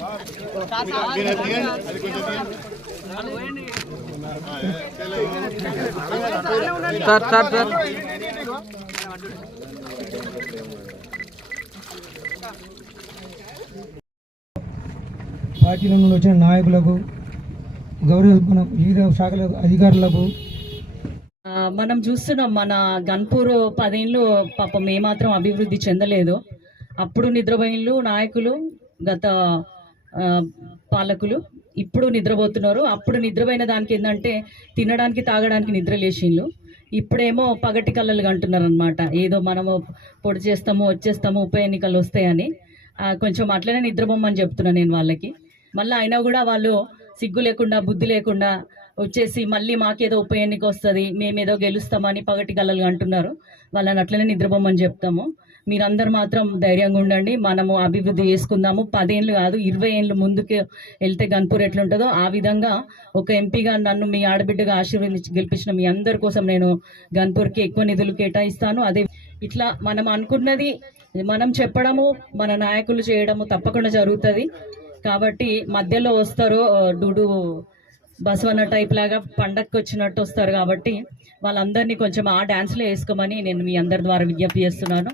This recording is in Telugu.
పార్టీల నుండి వచ్చిన నాయకులకు, మన వివిధ శాఖల అధికారులకు మనం చూస్తున్నాం. మన గన్పూర్ 10 ఏళ్ళు పాపం ఏమాత్రం అభివృద్ధి చెందలేదు. అప్పుడు నిద్రపోయిన్లు నాయకులు, గత పాలకులు ఇప్పుడు నిద్రపోతున్నారు. అప్పుడు నిద్రపోయిన దానికి ఏంటంటే తినడానికి తాగడానికి నిద్రలేసిన్లు. ఇప్పుడేమో పగటి కళ్ళలు అంటున్నారు అనమాట. ఏదో మనము పొడి చేస్తాము, వచ్చేస్తాము, ఉప ఎన్నికలు వస్తాయని కొంచెం అట్లనే నిద్రపోమని చెప్తున్నా నేను వాళ్ళకి. మళ్ళీ అయినా కూడా వాళ్ళు సిగ్గు లేకుండా, బుద్ధి లేకుండా వచ్చేసి మళ్ళీ మాకేదో ఉప ఎన్నిక వస్తుంది, మేమేదో గెలుస్తామని పగటి కళ్ళలు అంటున్నారు. వాళ్ళని అట్లనే నిద్రపోమని చెప్తాము. మీరందరూ మాత్రం ధైర్యంగా ఉండండి. మనము అభివృద్ధి చేసుకుందాము. 10 ఏళ్ళు కాదు, 20 ఏళ్ళు ముందుకు వెళ్తే గన్పూర్ ఎట్లుంటుందో ఆ విధంగా ఒక ఎంపీగా నన్ను మీ ఆడబిడ్డగా ఆశీర్వదించి గెలిపించిన మీ అందరి కోసం నేను గన్పూర్కి ఎక్కువ నిధులు కేటాయిస్తాను. అదే ఇట్లా మనం అనుకున్నది మనం చెప్పడము, మన నాయకులు చేయడము తప్పకుండా జరుగుతుంది. కాబట్టి మధ్యలో వస్తారు డూడు బసవన్న టైప్ లాగా పండగకి వచ్చినట్టు వస్తారు. కాబట్టి వాళ్ళందరినీ కొంచెం ఆ డాన్స్లో వేసుకోమని నేను మీ అందరి ద్వారా విజ్ఞప్తి చేస్తున్నాను.